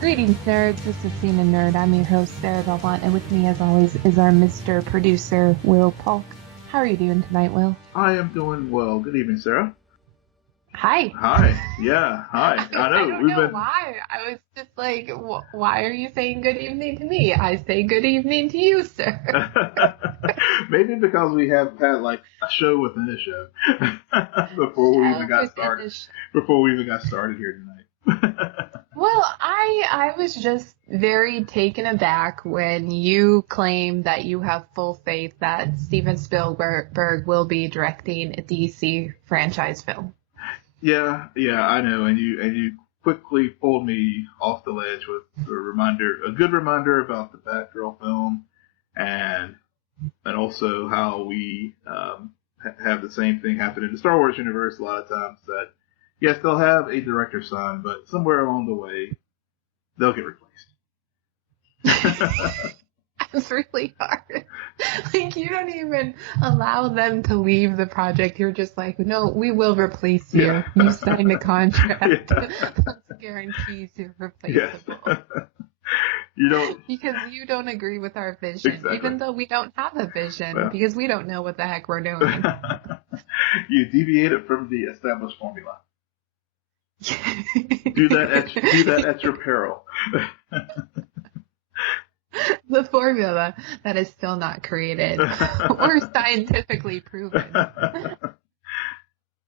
Greetings, nerds. This is Scene and Nerd. I'm your host, Sarah.minute, and with me, as always, is our Mr. Producer, Will Polk. How are you doing tonight, Will? I am doing well. Good evening, Sarah. Hi. Hi. Yeah, hi. I know. I don't know why. I was just like, why are you saying good evening to me? I say good evening to you, sir. Maybe because we have had like a show within a show before we even got started. Before we even got started here tonight. Well, I was just very taken aback when you claimed that you have full faith that Steven Spielberg will be directing a DC franchise film. Yeah, I know, and you quickly pulled me off the ledge with a good reminder about the Batgirl film, and also how we have the same thing happen in the Star Wars universe a lot of times. That yes, they'll have a director's son, but somewhere along the way, they'll get replaced. It's really hard. Like, you don't even allow them to leave the project. You're just like, no, we will replace you. Yeah. You signed a contract. Yeah. That guarantees you're replaceable. Yes. You don't. Because you don't agree with our vision, exactly. Even though we don't have a vision, because we don't know what the heck we're doing. You deviated from the established formula. Do that at your peril. The formula that is still not created or scientifically proven.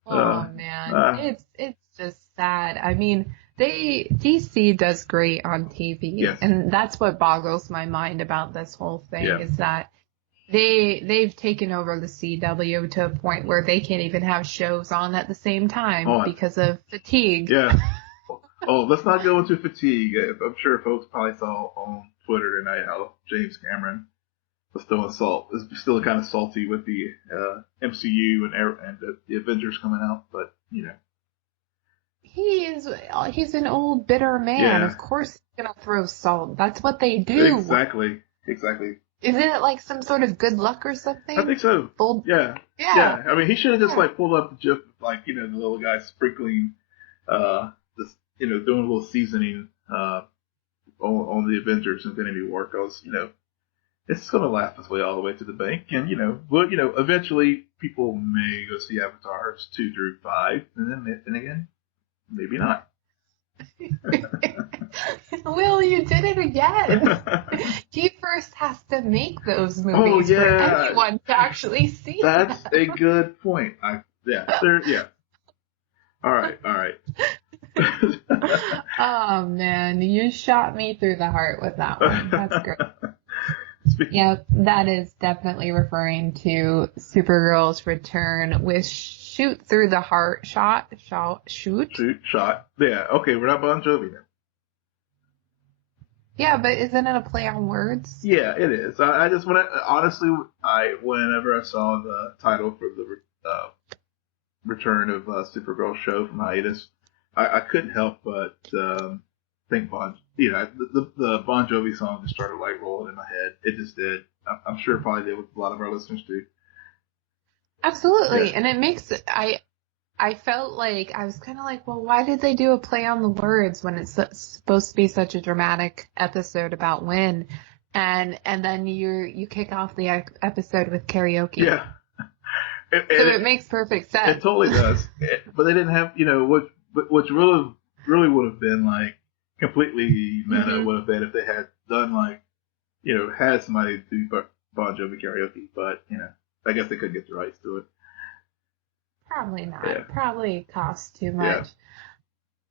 Oh man, it's just sad. I mean, DC does great on TV, yes. And that's what boggles my mind about this whole thing is that they've taken over the CW to a point where they can't even have shows on at the same time because of fatigue. Yeah. Oh, let's not go into fatigue. I'm sure folks probably saw on Twitter tonight how James Cameron was still kind of salty with the MCU and the Avengers coming out, but you know. He's an old bitter man. Yeah. Of course he's gonna throw salt. That's what they do. Exactly. Isn't it like some sort of good luck or something? I think so. Yeah. I mean, he should have just pulled up the GIF, the little guy sprinkling, doing a little seasoning on the Avengers Infinity War, because it's going to laugh its way all the way to the bank, and eventually people may go see Avatars 2 through 5, and then again, maybe not. Will, you did it again. He first has to make those movies for anyone to actually see. That's a good point. All right. Oh man, you shot me through the heart with that one. That's great. Yep, that is definitely referring to Supergirl's return with shoot through the heart shot. Yeah, okay, we're not Bon Jovi now. Yeah, but isn't it a play on words? Yeah, it is. I just whenever I saw the title for the return of Supergirl show from hiatus, I couldn't help but think the Bon Jovi song just started rolling in my head. It just did. I'm sure it probably did with a lot of our listeners too. Absolutely, yeah. And it makes it. I felt like I was kind of like, well, why did they do a play on the words when it's supposed to be such a dramatic episode about Win, and then you kick off the episode with karaoke. Yeah. So it makes perfect sense. It totally does. But they didn't have, what really would have been completely meta would have been if they had done had somebody do Bon Jovi karaoke, but I guess they couldn't get the rights to it. Probably not. Yeah. Probably costs too much.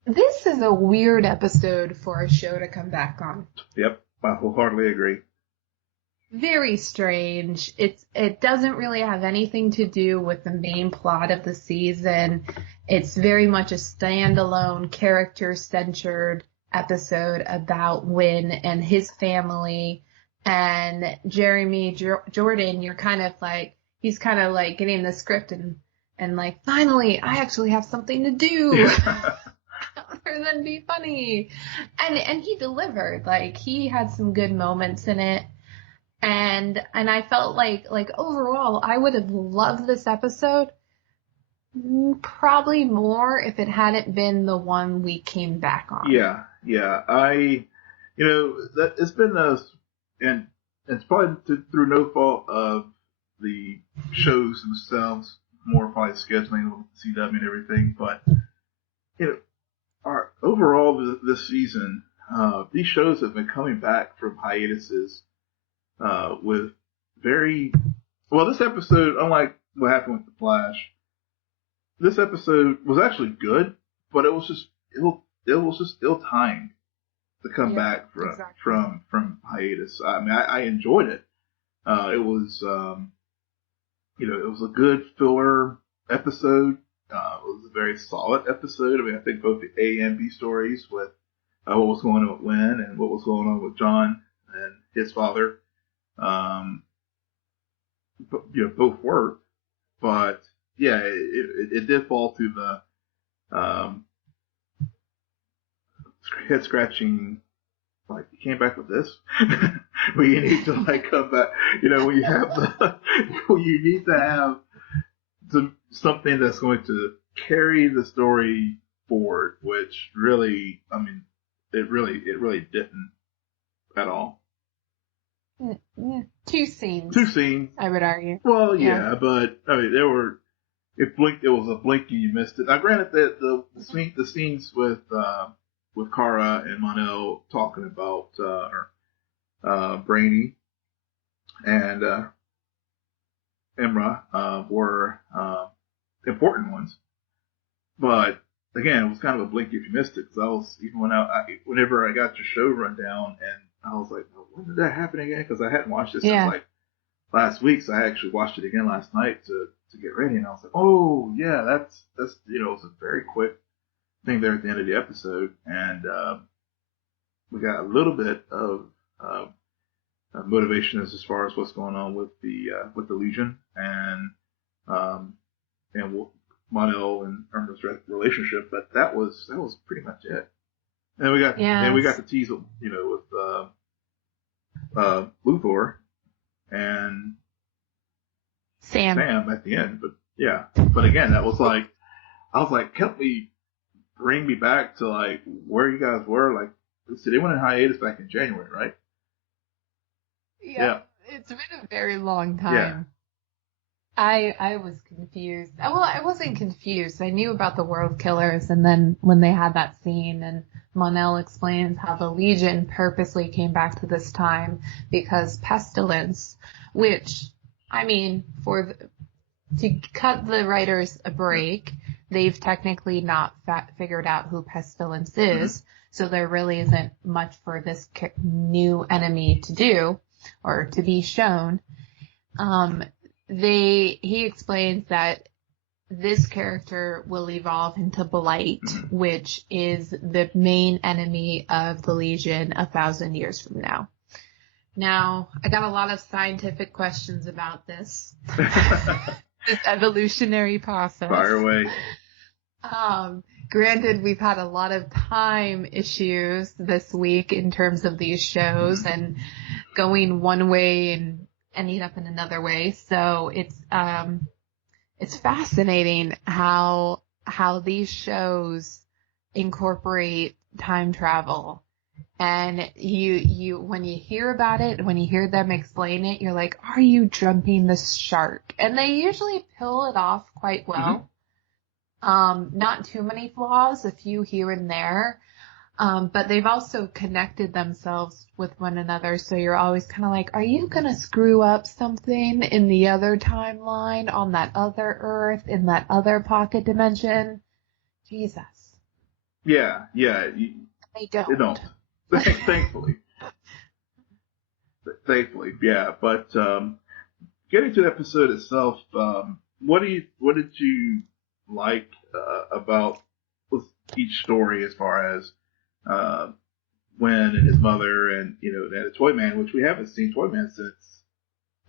Yeah. This is a weird episode for a show to come back on. Yep, I wholeheartedly agree. Very strange. It doesn't really have anything to do with the main plot of the season. It's very much a standalone, character-centered episode about Win and his family. And Jeremy Jordan, you're kind of he's kind of getting the script and finally, I actually have something to do other than be funny. And he delivered. He had some good moments in it. And I felt like overall, I would have loved this episode probably more if it hadn't been the one we came back on. Yeah. that it's been and it's probably through no fault of the shows themselves, more probably scheduling with CW and everything, but overall this season, these shows have been coming back from hiatuses with this episode, unlike what happened with the Flash, this episode was actually good, but it was just ill-timed to come back from hiatus. I mean, I enjoyed it. It was it was a good filler episode. It was a very solid episode. I mean, I think both the A and B stories with what was going on with Lynn and what was going on with John and his father, both worked. But yeah, it did fall through the head scratching. Like, you came back with this? Well, you need to come back. When you have you need to have something that's going to carry the story forward, which really, I mean, it really didn't at all. Yeah. Two scenes. I would argue. Well, yeah, but I mean, it was a blink and you missed it. Now, granted that the scenes with Kara and Mon-El talking about Brainy and Imra were important ones, but again, it was kind of a blink if you missed it, because I was, even whenever I got your show rundown, and I was like, well, when did that happen again? Because I hadn't watched it since last week, so I actually watched it again last night to get ready, and I was like, oh yeah, that's it was a very quick thing there at the end of the episode, and we got a little bit of motivation as far as what's going on with the Legion and Mon-El and Irma's relationship, but that was pretty much it. And we got the tease, with Luthor and Sam at the end. But yeah, but again, that was I was like, help me, bring me back to where you guys were. Like, let's see, they went in hiatus back in January, right? Yeah. It's been a very long time. Yeah. I was confused. Well, I wasn't confused. I knew about the World Killers, and then when they had that scene and Mon-El explains how the Legion purposely came back to this time because Pestilence, which, I mean, to cut the writers a break, they've technically not figured out who Pestilence is, so there really isn't much for this new enemy to do or to be shown. He explains that this character will evolve into Blight, which is the main enemy of the Legion 1,000 years from now. Now, I got a lot of scientific questions about this. This evolutionary process. Fire away. Granted, we've had a lot of time issues this week in terms of these shows and going one way and ending up in another way. So it's fascinating how these shows incorporate time travel. And you when you hear about it, when you hear them explain it, you're like, are you jumping the shark? And they usually pull it off quite well. Not too many flaws, a few here and there. But they've also connected themselves with one another, so you're always kind of like, are you going to screw up something in the other timeline, on that other Earth, in that other pocket dimension? Jesus. Yeah. They don't. They don't. Thankfully. Thankfully, yeah. But getting to the episode itself, what did you like about each story as far as Wynn and his mother and the Toyman, which we haven't seen Toyman since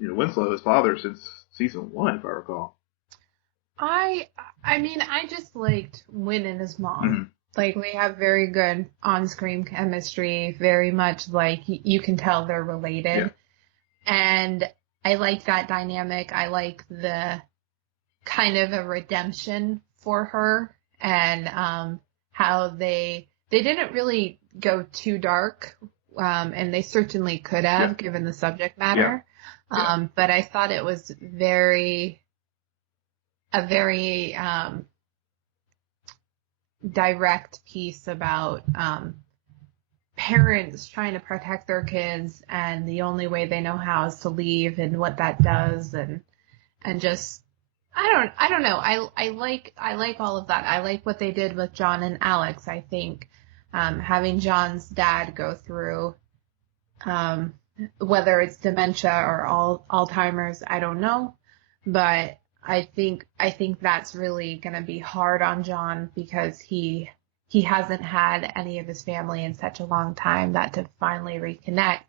Winslow, his father, since season 1, if I recall. I mean, I just liked Wynn and his mom. Like, they have very good on-screen chemistry, very much you can tell they're related. Yeah. And I like that dynamic. I like the kind of a redemption for her, and how they didn't really go too dark and they certainly could have given the subject matter. But I thought it was a very direct piece about parents trying to protect their kids, and the only way they know how is to leave, and what that does, and just I don't know. I like all of that. I like what they did with John and Alex. I think having John's dad go through whether it's dementia or Alzheimer's, I don't know, but I think that's really going to be hard on John, because he hasn't had any of his family in such a long time, that to finally reconnect.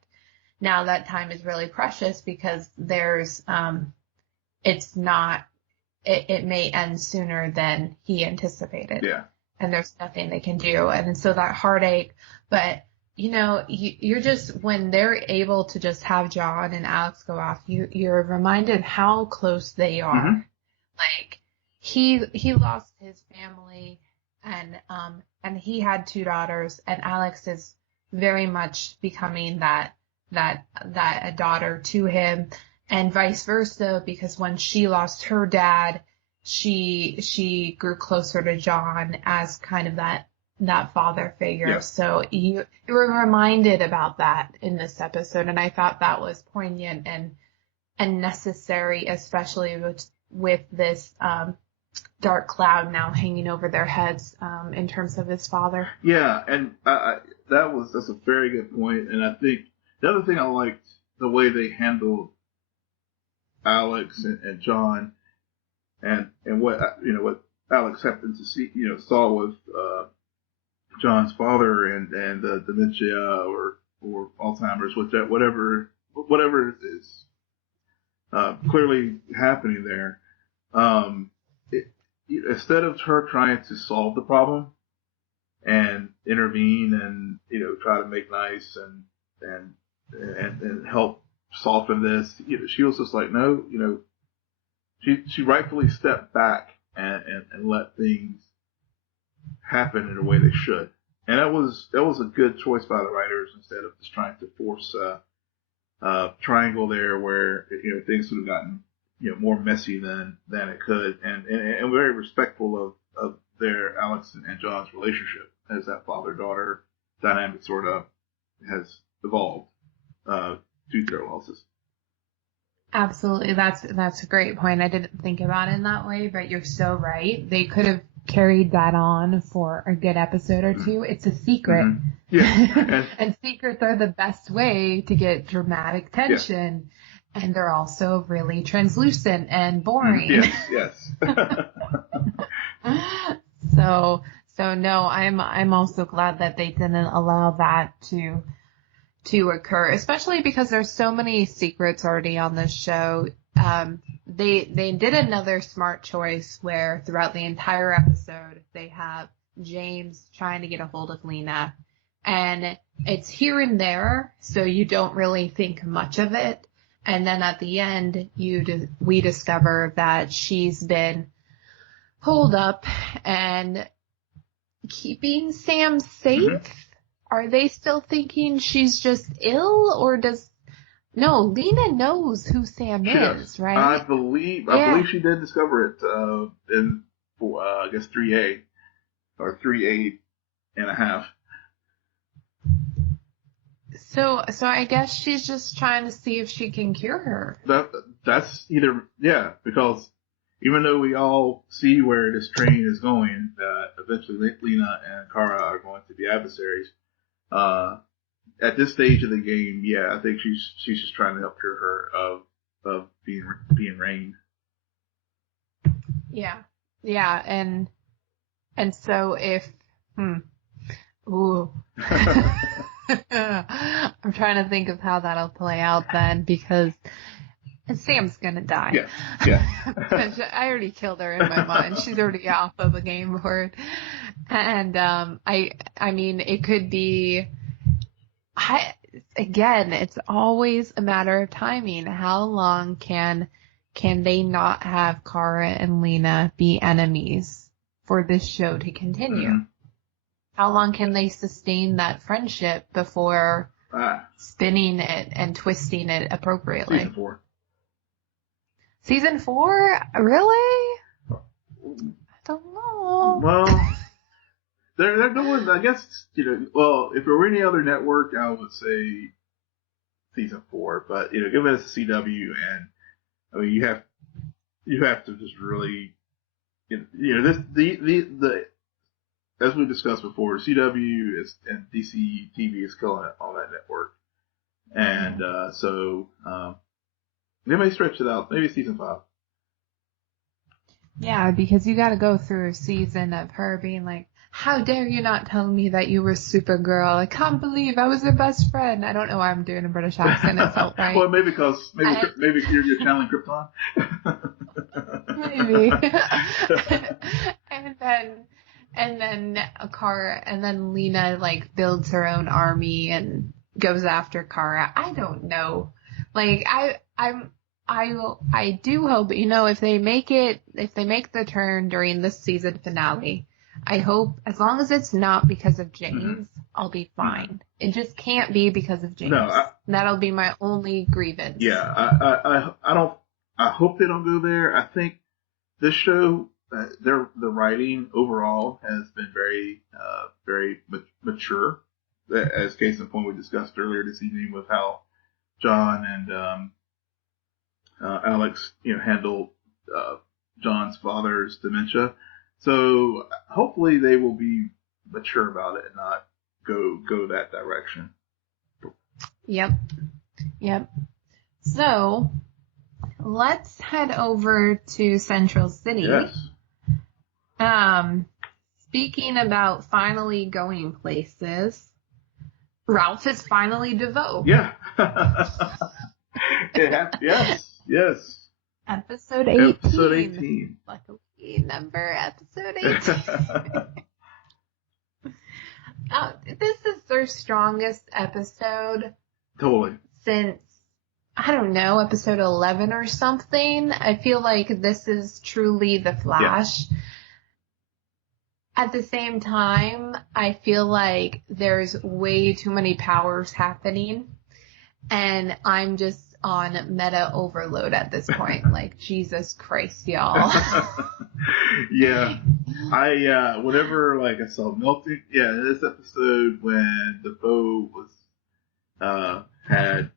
Now that time is really precious, because there's it may end sooner than he anticipated. Yeah. And there's nothing they can do. And so that heartache, but you're just, when they're able to just have John and Alex go off, you're reminded how close they are. Mm-hmm. Like he lost his family, and he had 2 daughters, and Alex is very much becoming that a daughter to him, and vice versa, because when she lost her dad, she grew closer to John as kind of that father figure. Yeah. So you were reminded about that in this episode, and I thought that was poignant and necessary, especially with this dark cloud now hanging over their heads in terms of his father. Yeah, and that's a very good point. And I think the other thing I liked, the way they handled Alex and John, and what Alex happened to see, saw with John's father and the dementia or Alzheimer's, whatever it is, clearly happening there. Instead of her trying to solve the problem and intervene and try to make nice and help soften this, she was just like, no, she rightfully stepped back and let things happen in the way they should. And that was a good choice by the writers, instead of just trying to force a triangle there where things would have gotten more messy than it could, and very respectful of their Alex and John's relationship as that father-daughter dynamic sort of has evolved due to their losses. Absolutely. That's a great point. I didn't think about it in that way, but you're so right. They could have carried that on for a good episode or two. It's a secret. Mm-hmm. Yeah. And secrets are the best way to get dramatic tension. Yeah. And they're also really translucent and boring. Yes. So no, I'm also glad that they didn't allow that to occur, especially because there's so many secrets already on this show. They did another smart choice where throughout the entire episode they have James trying to get a hold of Lena, and it's here and there, so you don't really think much of it. And then at the end, we discover that she's been holed up and keeping Sam safe. Mm-hmm. Are they still thinking she's just ill, or no, Lena knows who Sam is, right? I believe she did discover it in I guess 3A or 3A and a half. So I guess she's just trying to see if she can cure her. That's either, because even though we all see where this train is going, that eventually Lena and Kara are going to be adversaries. At this stage of the game, I think she's just trying to help cure her of being Rain. Yeah, and so if I'm trying to think of how that'll play out then, because Sam's gonna die. Yeah. I already killed her in my mind. She's already off of the game board, and I mean, it could be. Again, it's always a matter of timing. How long can they not have Kara and Lena be enemies for this show to continue? Mm-hmm. How long can they sustain that friendship before spinning it and twisting it appropriately. Season 4. Season 4? Really? I don't know. Well, they're doing, I guess, well, if it were any other network, I would say season 4, but, given it's a CW, and, I mean, you have to just really, as we discussed before, CW and DC TV is killing it on that network. And, so, they may stretch it out, maybe season 5. Yeah, because you gotta go through a season of her being like, how dare you not tell me that you were Supergirl? I can't believe I was your best friend. I don't know why I'm doing a British accent. It felt right. Well, maybe because maybe you're channeling Krypton. Maybe. and then Lena like builds her own army and goes after Kara. I don't know. Like I do hope, if they make the turn during this season finale, I hope, as long as it's not because of James, I'll be fine. It just can't be because of James. No, that'll be my only grievance. Yeah, I hope they don't go there. I think this show, the writing overall has been very, very mature. As case in point, we discussed earlier this evening with how John and Alex, handled John's father's dementia. So hopefully they will be mature about it and not go that direction. Yep. So let's head over to Central City. Yes. Speaking about finally going places, Ralph is finally DeVoe. Yeah. Yes. Episode 18. Episode 18. Luckily, episode 18. This is their strongest episode. Totally. Since, I don't know, episode 11 or something. I feel like this is truly the Flash. Yeah. At the same time, I feel like there's way too many powers happening, and I'm just on meta overload at this point. Like, Jesus Christ, y'all. Yeah. Whenever, I saw melting, in this episode when DeVoe was, had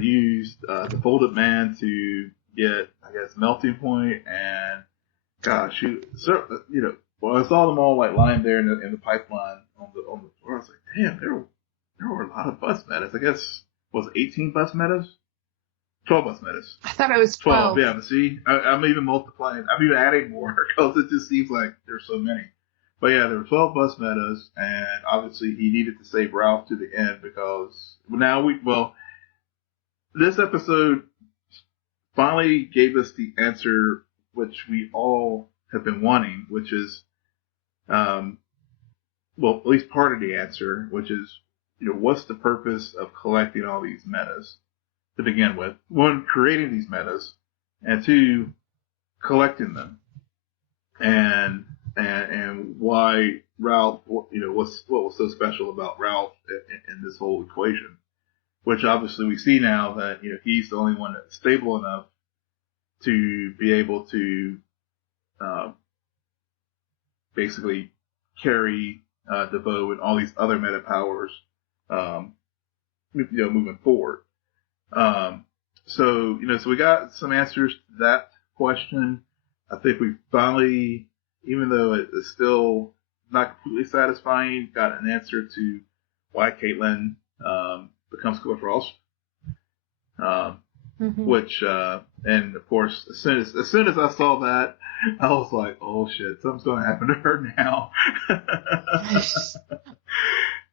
used the Folded Man to get, I guess, melting point, and gosh, well, I saw them all lying there in the pipeline on the floor. I was like, damn, there were a lot of bus metas. I guess was it 18 bus metas? 12 bus metas. I thought it was 12. Yeah, but see, I'm even multiplying. I'm even adding more because it just seems like there's so many. But yeah, there were 12 bus metas, and obviously he needed to save Ralph to the end because this episode finally gave us the answer which we all have been wanting, which is, at least part of the answer, which is, what's the purpose of collecting all these metas to begin with? One, creating these metas, and two, collecting them, and why Ralph, what was so special about Ralph in this whole equation, which obviously we see now that, he's the only one that's stable enough to be able to, basically carry DeVoe and all these other meta powers, moving forward. So we got some answers to that question. I think we finally, even though it is still not completely satisfying, got an answer to why Caitlin becomes Killer Frost. Which, and of course, as soon as I saw that, I was like, oh shit, something's going to happen to her now.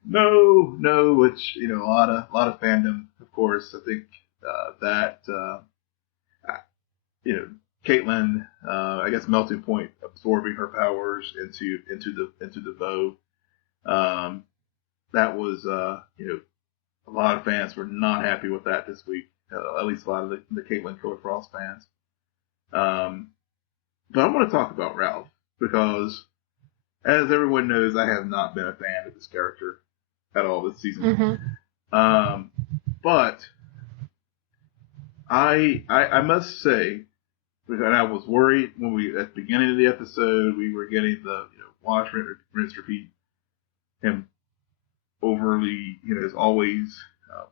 No, which, a lot of fandom, of course. I think, Caitlin, I guess Melting Point absorbing her powers into the bow. That was, a lot of fans were not happy with that this week. At least a lot of the Caitlin Killer Frost fans. But I want to talk about Ralph because, as everyone knows, I have not been a fan of this character at all this season. But I must say, and I was worried when at the beginning of the episode, we were getting the, wash, rinse, repeat, him overly, is always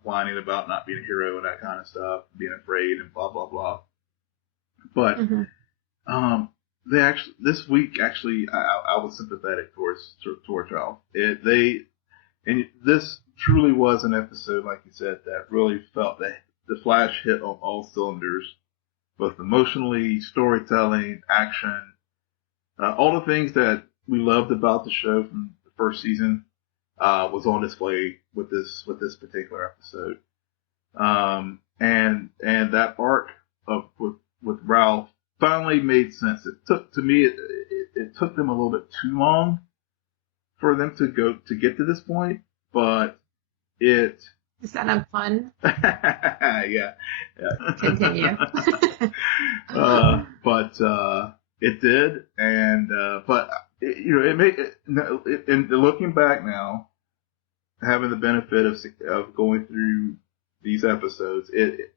whining about not being a hero and that kind of stuff, being afraid and blah, blah, blah. But, this week, I was sympathetic towards Ralph. And this truly was an episode, like you said, that really felt that the Flash hit on all cylinders, both emotionally, storytelling, action, all the things that we loved about the show from the first season was on display with this particular episode. And that arc with Ralph finally made sense. It took them a little bit too long for them to get to this point, but is that a pun? Yeah. Continue. But it did, and but it made and looking back now, having the benefit of going through these episodes, it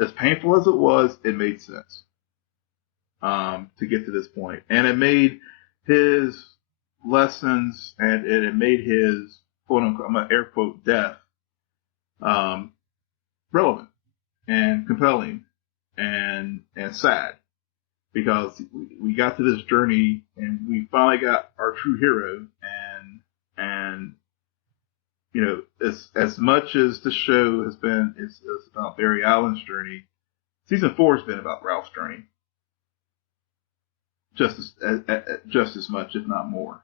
as painful as it was, it made sense to get to this point, and it made his lessons and it made his quote unquote, I'm gonna air quote, death relevant and compelling and sad, because we got to this journey and we finally got our true hero, and as much as the show has been it's about Barry Allen's journey, season 4 has been about Ralph's journey just as much, if not more,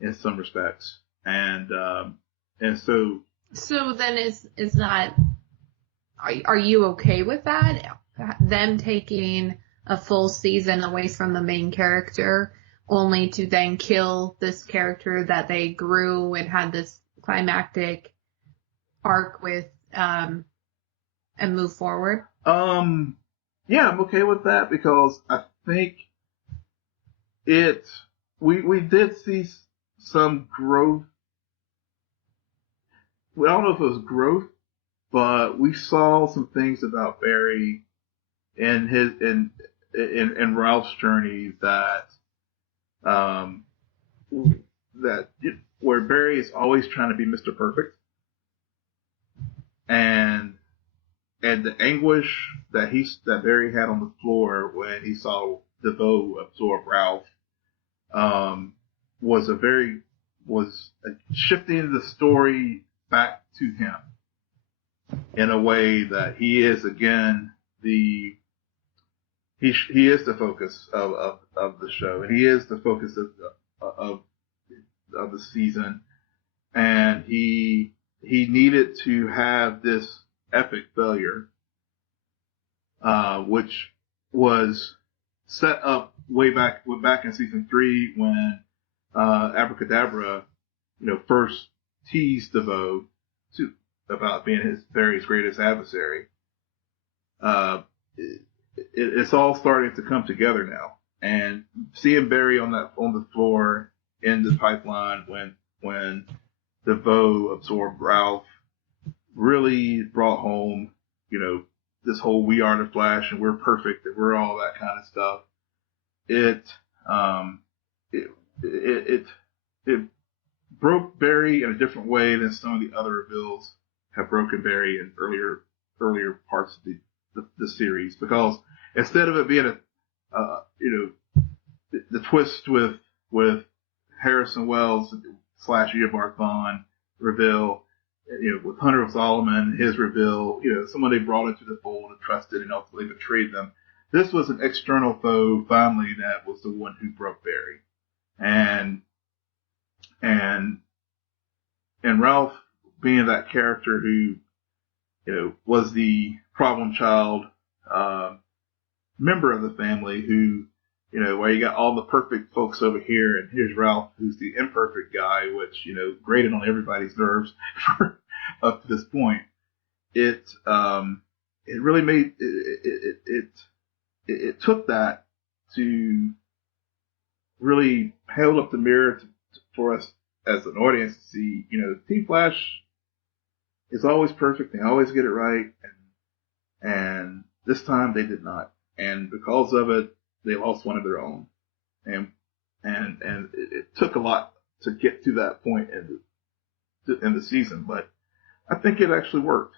in some respects. And so then is not, are you okay with that? Them taking a full season away from the main character only to then kill this character that they grew and had this climactic arc with, and move forward? Yeah, I'm okay with that, because I think we did see some growth. I don't know if it was growth, but we saw some things about Barry and in Ralph's journey that where Barry is always trying to be Mr. Perfect, and the anguish that Barry had on the floor when he saw DeVoe absorb Ralph was shifting the story back to him in a way that he is again he is the focus of the show, and he is the focus of the season, and he needed to have this epic failure, which was set up way back in season 3 when Abracadabra, first teased DeVoe about being Barry's greatest adversary. It's all starting to come together now, and seeing Barry on the floor in the pipeline when DeVoe absorbed Ralph really brought home, this whole "we are the Flash and we're perfect and we're all that kind of stuff." It broke Barry in a different way than some of the other reveals have broken Barry in earlier parts of the series, because instead of it being the twist with Harrison Wells / Eobard Thawne reveal, with Hunter of Solomon, his reveal, someone they brought into the fold and trusted and ultimately betrayed them. This was an external foe, finally, that was the one who broke Barry. And Ralph being that character who, was the problem child, member of the family who, where you got all the perfect folks over here, and here's Ralph, who's the imperfect guy, which, grated on everybody's nerves for up to this point. It really made, it took that to really hold up the mirror for us as an audience to see, Team Flash is always perfect. They always get it right, and this time they did not. And because of it, they lost one of their own. And it took a lot to get to that point in the season, but I think it actually worked.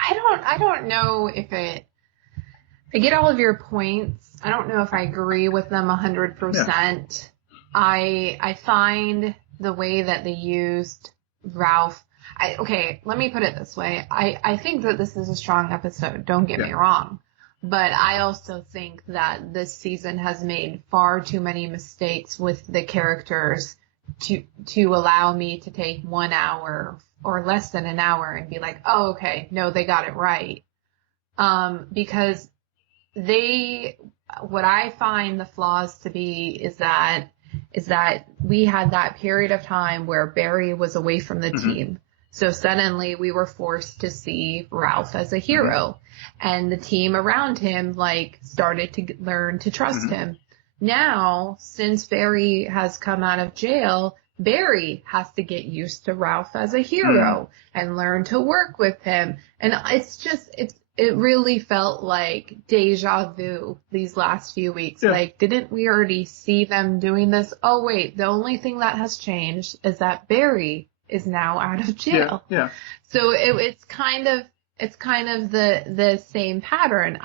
I don't know if it. I get all of your points. I don't know if I agree with them 100%. I find the way that they used Ralph. Okay, let me put it this way. I think that this is a strong episode. Don't get me wrong. But I also think that this season has made far too many mistakes with the characters to allow me to take 1 hour or less than an hour and be like, oh, okay, no, they got it right. Because what I find the flaws to be is that we had that period of time where Barry was away from the team. So suddenly we were forced to see Ralph as a hero, and the team around him started to learn to trust him. Now, since Barry has come out of jail, Barry has to get used to Ralph as a hero and learn to work with him. And it really felt like deja vu these last few weeks. Didn't we already see them doing this? Oh wait, the only thing that has changed is that Barry is now out of jail. So it's kind of the same pattern.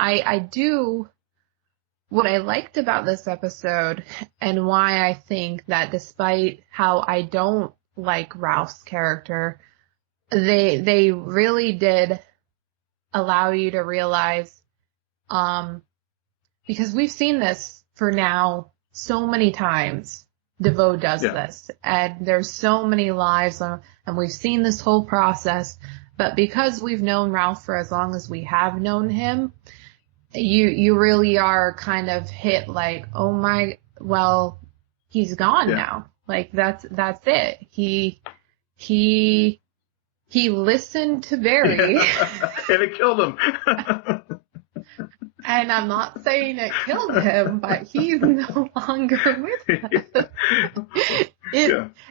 What I liked about this episode and why I think that despite how I don't like Ralph's character, they really did allow you to realize, because we've seen this for now so many times. DeVoe does this, and there's so many lives, and we've seen this whole process, but because we've known Ralph for as long as we have known him, you really are kind of hit like, oh my, well, he's gone now. That's it. He listened to Barry. And it killed him. And I'm not saying it killed him, but he's no longer with us. It's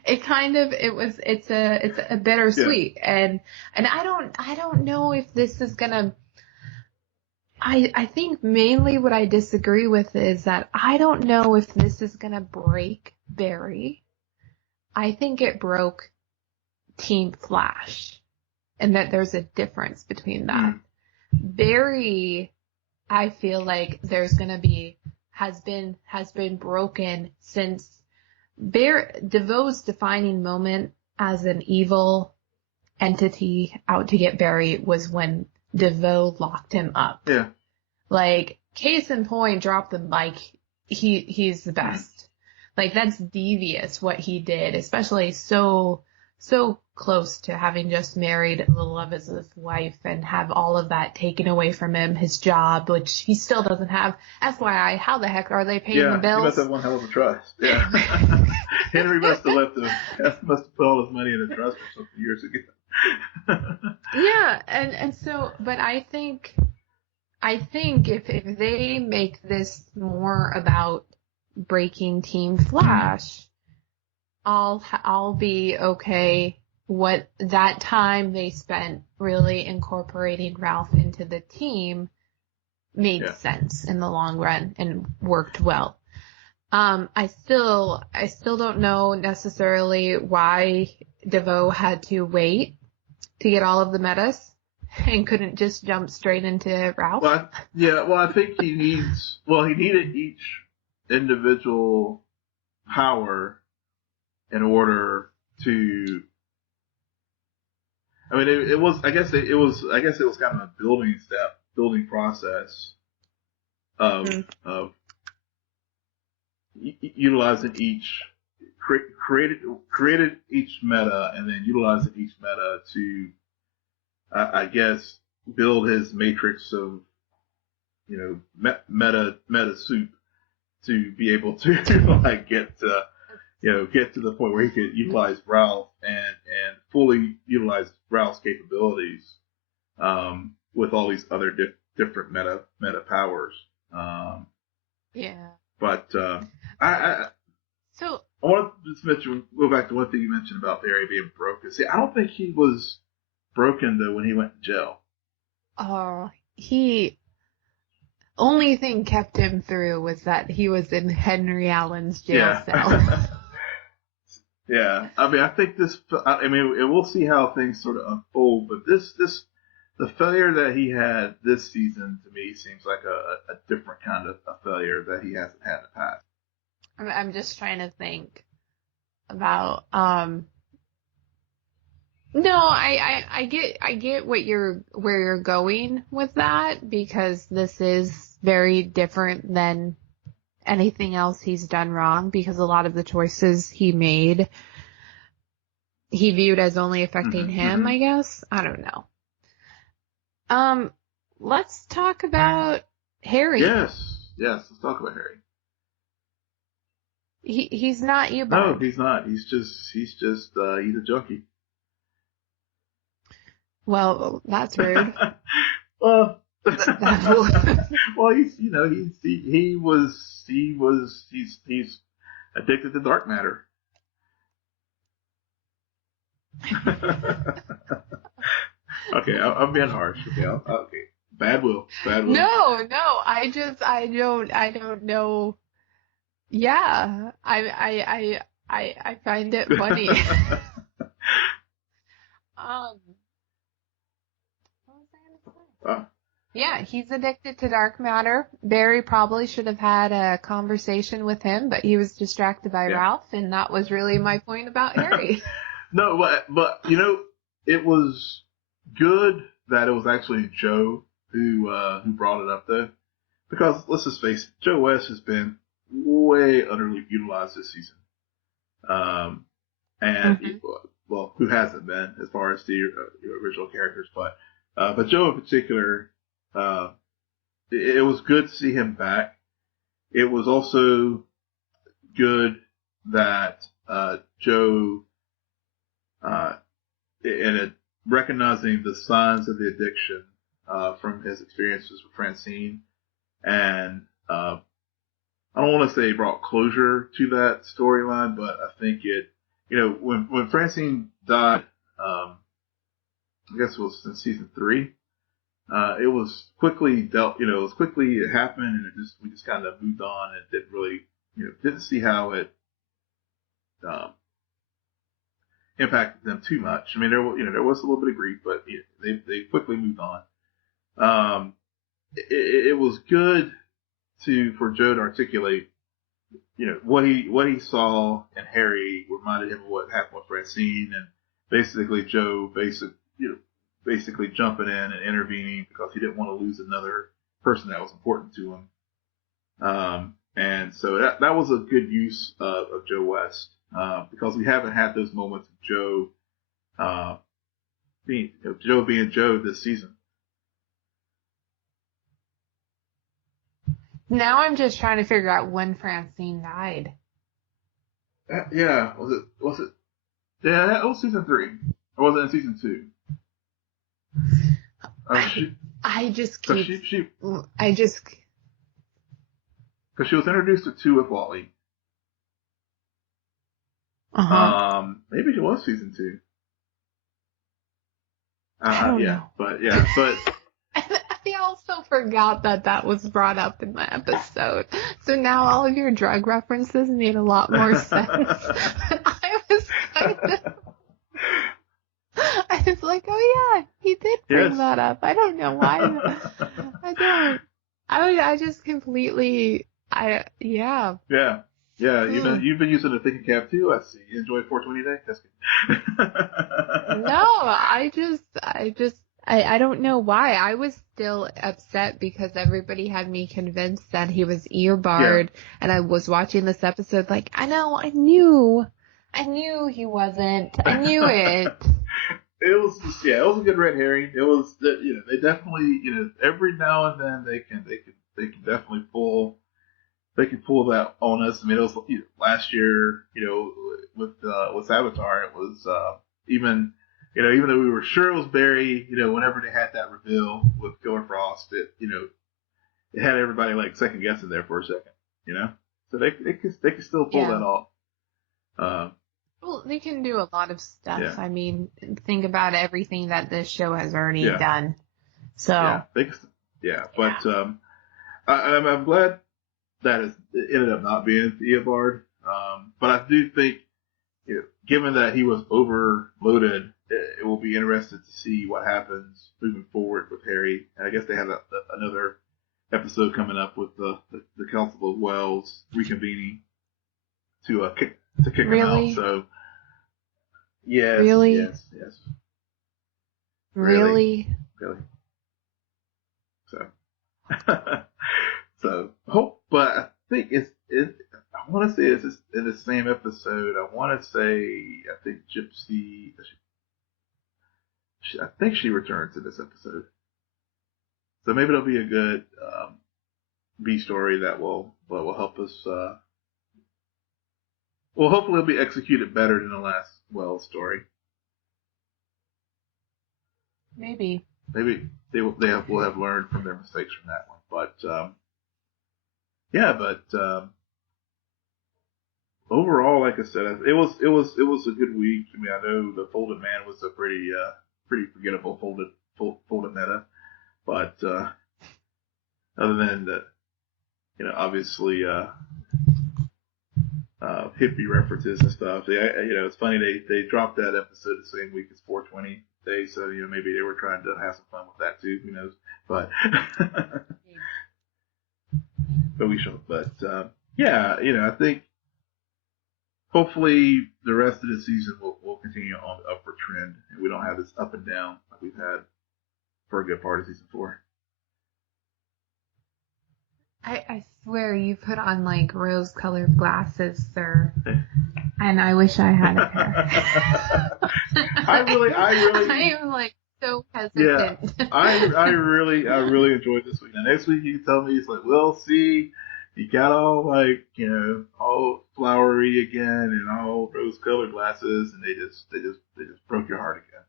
a bittersweet. And I don't know if this is gonna, I think mainly what I disagree with is that I don't know if this is gonna break Barry. I think it broke Team Flash, and that there's a difference between that. Barry, I feel like there's gonna be, has been broken since DeVoe's defining moment as an evil entity out to get Barry was when DeVoe locked him up. Case in point, drop the mic. He's the best. That's devious what he did, especially so close to having just married the love of his wife and have all of that taken away from him, his job, which he still doesn't have. FYI, how the heck are they paying the bills? He must have one hell of a trust. Henry must have put all his money in a trust or something years ago. and so, but I think if they make this more about breaking Team Flash, I'll be okay. What that time they spent really incorporating Ralph into the team made sense in the long run and worked well. I still don't know necessarily why DeVoe had to wait to get all of the metas and couldn't just jump straight into Ralph. I think he needed each individual power in order to, I mean, it was kind of a building process of utilizing created each meta and then utilizing each meta to, I guess, build his matrix of, meta soup to be able to get to the point where he could utilize Ralph and fully utilize Ralph's capabilities, with all these other different meta powers. But I want to just go back to one thing you mentioned about Barry being broken. See, I don't think he was broken though when he went to jail. Oh, only thing kept him through was that he was in Henry Allen's jail cell. Yeah, I mean, I think we'll see how things sort of unfold, but the failure that he had this season to me seems like a different kind of a failure that he hasn't had in the past. I'm just trying to think about, no, I get where you're going with that, because this is very different than anything else he's done wrong, because a lot of the choices he made, he viewed as only affecting him, I guess. I don't know. Let's talk about Harry. Yes, let's talk about Harry. He's not Eobard. No, he's not. He's a junkie. Well, that's rude. Well, he's addicted to dark matter. Okay, I'm being harsh. Okay, bad will. No, I don't know. Yeah, I find it funny. What was I gonna say? Yeah, he's addicted to dark matter. Barry probably should have had a conversation with him, but he was distracted by Ralph, and that was really my point about Harry. No, but it was good that it was actually Joe who brought it up though, because let's just face it, Joe West has been way utterly utilized this season. Well, who hasn't been as far as the original characters, but Joe in particular, it was good to see him back. It was also good that Joe, recognizing the signs of the addiction from his experiences with Francine, and I don't want to say brought closure to that storyline, but I think it, when Francine died, I guess it was in season 3, it was quickly it happened, and we just kind of moved on and didn't really, didn't see how it impacted them too much. I mean, there was a little bit of grief, but they quickly moved on. It was good for Joe to articulate, what he saw in Harry reminded him of what happened with Francine, and basically Joe basically jumping in and intervening because he didn't want to lose another person that was important to him. And so that was a good use of Joe West, because we haven't had those moments of Joe being Joe this season. Now I'm just trying to figure out when Francine died. Yeah, was it? Yeah, that was season 3. Or was it in season 2? Because she was introduced to 2 with Wally. Maybe it was season 2. I don't know. But I also forgot that was brought up in the episode. So now all of your drug references made a lot more sense. I was like, oh yeah, he did bring that up. I don't know why. I just completely, yeah. Yeah. Yeah, you've been using the thinking cap too. I see. You enjoy 420 Day? That's good. No, I don't know why. I was still upset because everybody had me convinced that he was Eobard, and I was watching this episode like, I knew he wasn't. I knew it. It was a good red herring. It was, they definitely, every now and then they can definitely pull that on us. I mean, it was last year, with Avatar, it was even though we were sure it was Barry, whenever they had that reveal with Killer Frost, it had everybody like second guessing there for a second, so they could still pull that off. Well, they can do a lot of stuff. Yeah. I mean, think about everything that this show has already Yeah. done. So. But I'm glad that it ended up not being Theobald. But I do think, given that he was overloaded, it will be interesting to see what happens moving forward with Harry. And I guess they have another episode coming up with the Council of Wells reconvening to kick him out. So, yes, really? Yes. Really? So hope, but I think I want to say it's in the same episode. I want to say I think Gypsy. I think she returns in this episode. So maybe it'll be a good B story that will help us. Well, hopefully it'll be executed better than the last Wells story. Maybe they will have learned from their mistakes from that one. But overall, like I said, it was a good week. I mean, I know the Folded Man was a pretty forgettable folded meta, but other than the, obviously hippie references and stuff. It's funny they dropped that episode the same week as 420 Day, so maybe they were trying to have some fun with that too. Who knows? But but we shall. But I think hopefully the rest of the season will continue on the upward trend, and we don't have this up and down like we've had for a good part of season 4. I swear you put on like rose-colored glasses, sir. And I wish I had a pair. I am like so hesitant. Yeah, I really enjoyed this week. Now next week you can tell me it's like, well, see, you got all like all flowery again and all rose-colored glasses, and they just broke your heart again.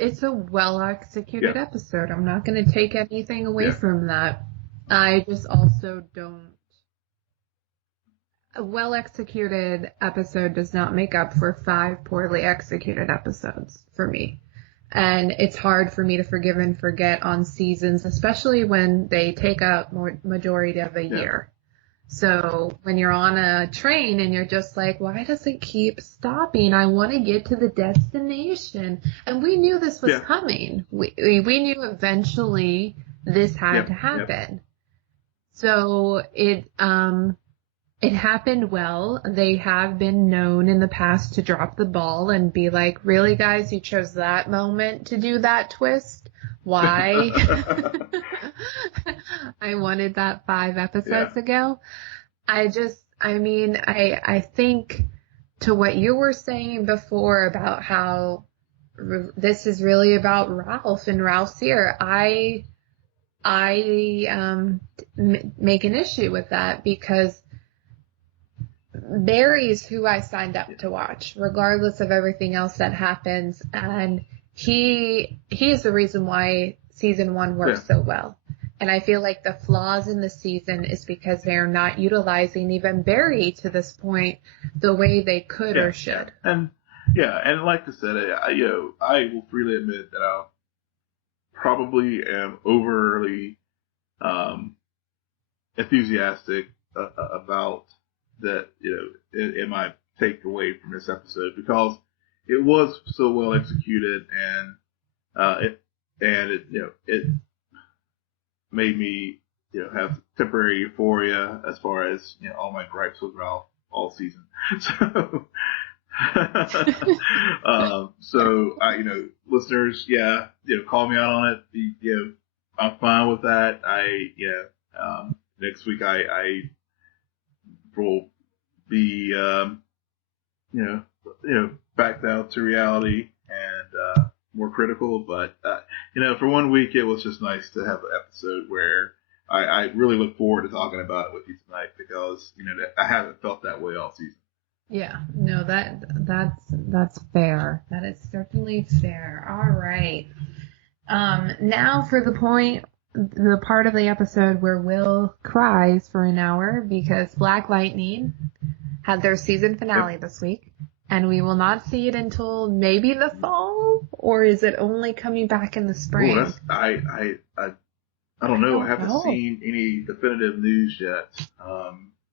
It's a well-executed episode. I'm not going to take anything away from that. I just also don't. A well-executed episode does not make up for 5 poorly executed episodes for me. And it's hard for me to forgive and forget on seasons, especially when they take up majority of a year. So when you're on a train and you're just like, why does it keep stopping? I want to get to the destination. And we knew this was coming. We knew eventually this had to happen. So it happened well. They have been known in the past to drop the ball and be like, really, guys, you chose that moment to do that twist? Why? I wanted that 5 episodes ago. I think to what you were saying before about how this is really about Ralph and Ralph's here, I make an issue with that because Barry's who I signed up to watch, regardless of everything else that happens, and he is the reason why season 1 works so well. And I feel like the flaws in the season is because they are not utilizing even Barry to this point the way they could or should. And like I said, I will freely admit that I probably am overly enthusiastic about that, in my takeaway from this episode, because it was so well executed, and it made me have temporary euphoria as far as all my gripes with Ralph all season. So listeners, call me out on it. I'm fine with that. Next week I will be back down to reality and more critical. But for one week it was just nice to have an episode where I really look forward to talking about it with you tonight, because I haven't felt that way all season. Yeah, no, that's fair. That is certainly fair. All right. Now for the part of the episode where Will cries for an hour because Black Lightning had their season finale this week, and we will not see it until maybe the fall, or is it only coming back in the spring? Oh, I don't know. I haven't seen any definitive news yet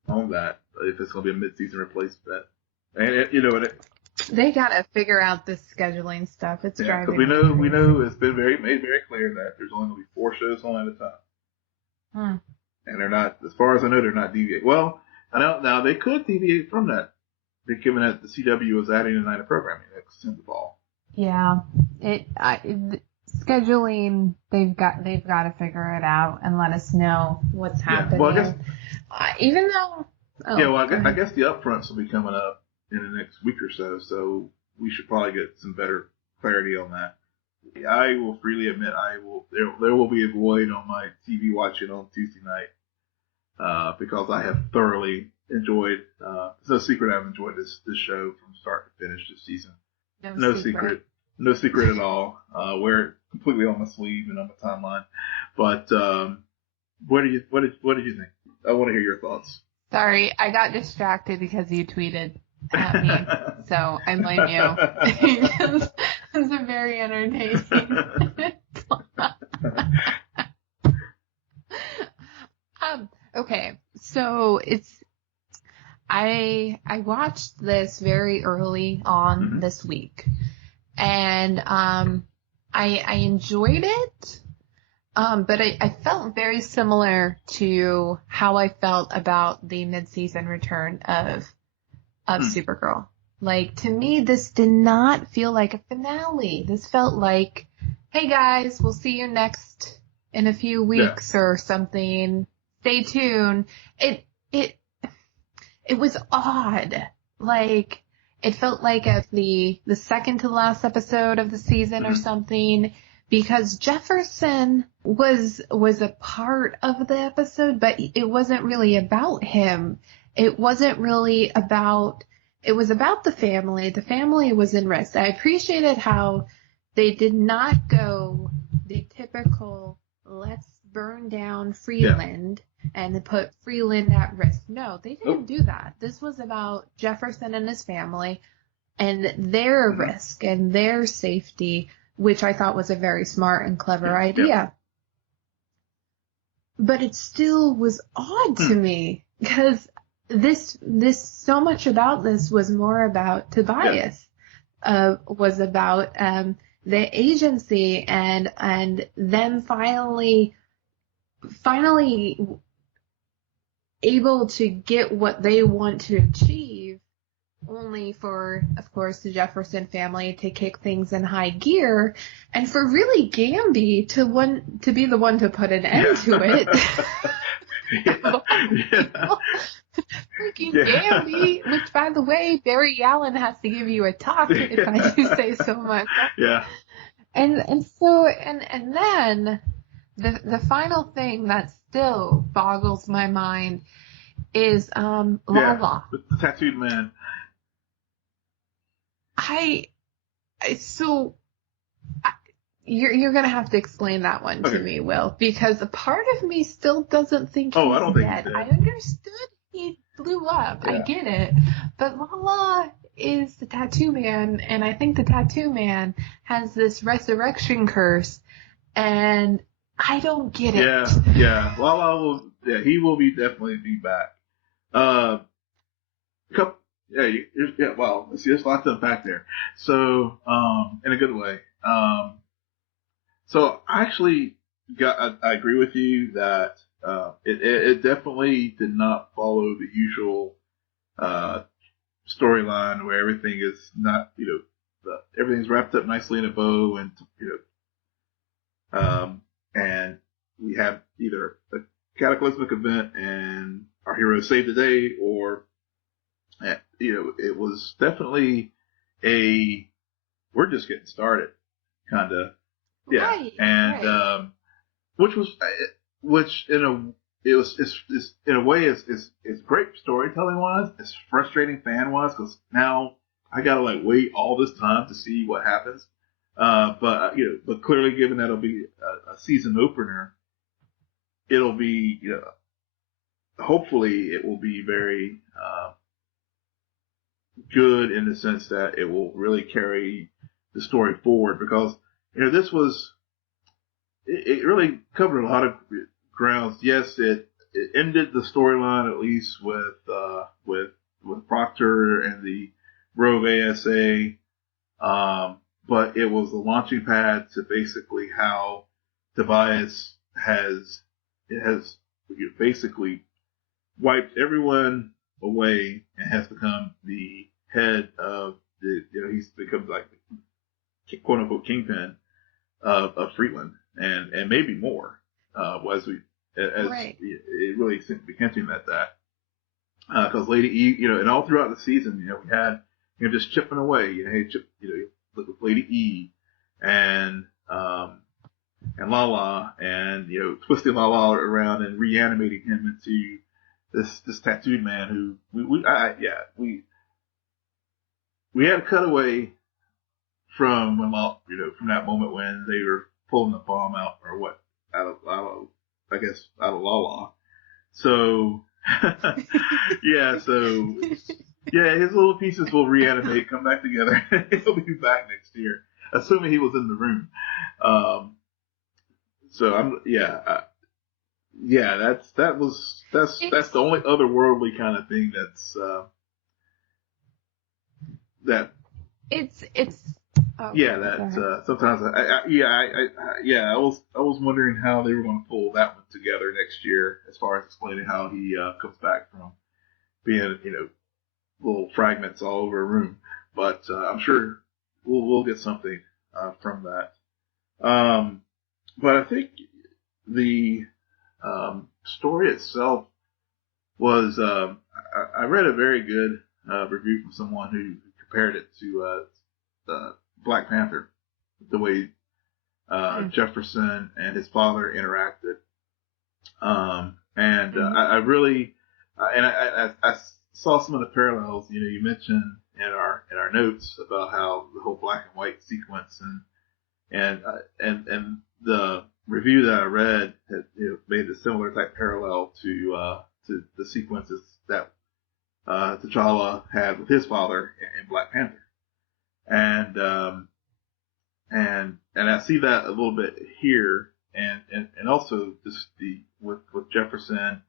on that. If it's going to be a mid-season replacement, and they gotta figure out this scheduling stuff. It's driving me because we crazy. know it's been made very clear that there's only going to be 4 shows on at a time, and they're not, as far as I know, they're not deviating. Well, I know now they could deviate from that, given that the CW is adding a night of programming next in the fall. Yeah, scheduling. They've got to figure it out and let us know what's happening. Well, I guess, even though. I guess the upfronts will be coming up in the next week or so we should probably get some better clarity on that. I will freely admit there will be a void on my TV watching on Tuesday night because I have thoroughly enjoyed. It's no secret I've enjoyed this show from start to finish this season. No secret at all. Wear it completely on my sleeve and on my timeline. But what did you think? I want to hear your thoughts. Sorry, I got distracted because you tweeted at me, so I blame you. It's very entertaining. Okay, so I watched this very early on this week, and I enjoyed it. But I felt very similar to how I felt about the mid-season return of Supergirl. Like, to me, this did not feel like a finale. This felt like, hey guys, we'll see you in a few weeks or something. Stay tuned. It was odd. Like, it felt like the second to last episode of the season or something. Because Jefferson was a part of the episode, but it wasn't really about him. It wasn't really about, it was about the family. The family was in risk. I appreciated how they did not go the typical, let's burn down Freeland and put Freeland at risk. No, they didn't do that. This was about Jefferson and his family and their risk and their safety, which I thought was a very smart and clever idea. Yeah. But it still was odd to me because this so much about this was more about Tobias, was about the agency and them finally able to get what they want to achieve, only for, of course, the Jefferson family to kick things in high gear, and for really Gamby to be the one to put an end to it. Freaking Gamby, which, by the way, Barry Allen has to give you a talk if I do say so myself. Yeah. And then the final thing that still boggles my mind is Lala. The tattooed man. You're gonna have to explain that one to me, Will, because a part of me still doesn't think I he's don't think dead. he's dead. I understood he blew up. Yeah. I get it, but Lala is the tattoo man, and I think the tattoo man has this resurrection curse, and I don't get it. Yeah. Lala he will definitely be back. Wow. There's lots to unpack there. So, in a good way. So I actually I agree with you that, it definitely did not follow the usual, storyline where everything is not, everything's wrapped up nicely in a bow and, and we have either a cataclysmic event and our heroes save the day, or, it was definitely we're just getting started kind of, Right, and right. which in a way is great storytelling wise. It's frustrating fan wise because now I gotta wait all this time to see what happens. But clearly, given that it'll be a season opener, it'll be, hopefully it will be very good in the sense that it will really carry the story forward, because this was it really covered a lot of grounds. Yes, it ended the storyline at least with Proctor and the Rove ASA, but it was the launching pad to basically how Tobias has basically wiped everyone away and has become the head of he's become like the quote unquote kingpin of Freeland and maybe more, as right. It really seems to be hinting at that. Because Lady E, and all throughout the season, we had, just chipping away, with Lady E and Lala and, twisting Lala around and reanimating him into this tattooed man who we had a cutaway from when, from that moment when they were pulling the bomb out out of Lala. So, his little pieces will reanimate, come back together. He'll be back next year, assuming he was in the room. That's the only otherworldly kind of thing that's that. Sometimes I was wondering how they were going to pull that one together next year, as far as explaining how he comes back from being little fragments all over a room. But I'm sure we'll get something from that. But I think the story itself was I read a very good review from someone who compared it to Black Panther, the way Jefferson and his father interacted, I really I saw some of the parallels. You mentioned in our notes about how the whole black and white sequence and the review that I read had made a similar type parallel to the sequences that T'Challa had with his father in Black Panther. And I see that a little bit here, and also just with Jefferson.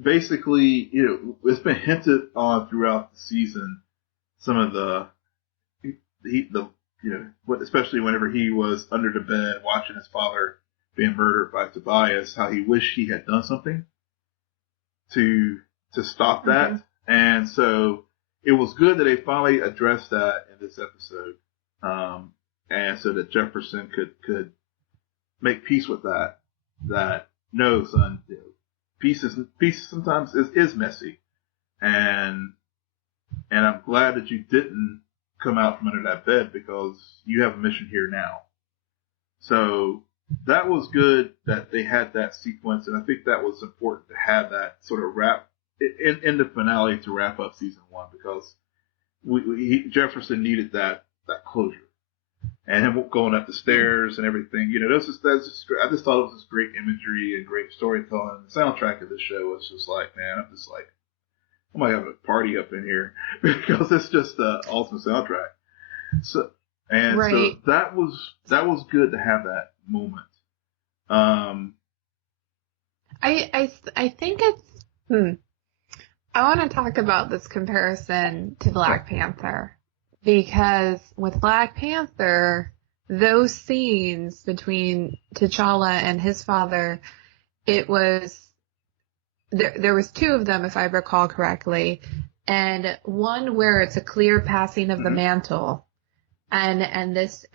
Basically, it's been hinted on throughout the season. Some of especially whenever he was under the bed watching his father being murdered by Tobias, how he wished he had done something to stop that, and so. It was good that they finally addressed that in this episode, and so that Jefferson could make peace with that. That no, son, peace sometimes is messy, and I'm glad that you didn't come out from under that bed, because you have a mission here now. So that was good that they had that sequence, and I think that was important to have that sort of wrap. In the finale to wrap up season 1, because Jefferson needed that closure, and him going up the stairs and everything. That's just great. I just thought it was just great imagery and great storytelling. The soundtrack of the show was just like, man, I'm just like, I might have a party up in here because it's just an awesome soundtrack. So that was good to have that moment. I think it's. I want to talk about this comparison to Black Panther, because with Black Panther, those scenes between T'Challa and his father, it was, there was 2 of them, if I recall correctly, and one where it's a clear passing of the mantle, and this,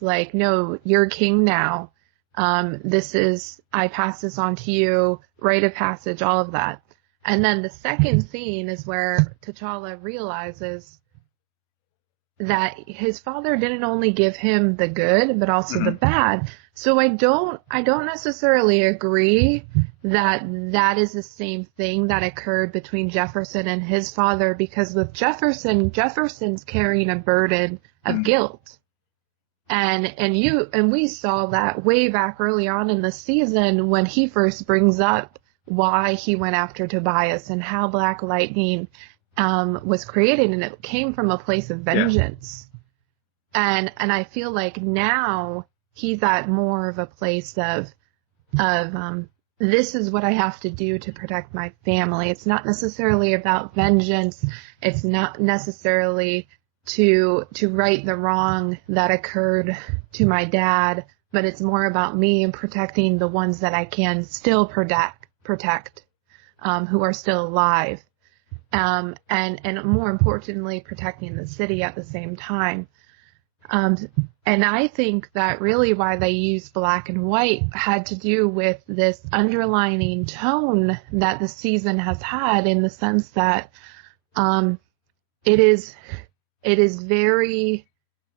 like, no, you're king now. I pass this on to you, rite of passage, all of that. And then the second scene is where T'Challa realizes that his father didn't only give him the good, but also the bad. So I don't necessarily agree that is the same thing that occurred between Jefferson and his father, because with Jefferson's carrying a burden of guilt. And we saw that way back early on in the season when he first brings up why he went after Tobias and how Black Lightning was created, and it came from a place of vengeance. And I feel like now he's at more of a place of this is what I have to do to protect my family. It's not necessarily about vengeance. It's not necessarily to right the wrong that occurred to my dad, but it's more about me and protecting the ones that I can still protect, who are still alive. And more importantly, protecting the city at the same time. And I think that really why they used black and white had to do with this underlining tone that the season has had, in the sense that it is very,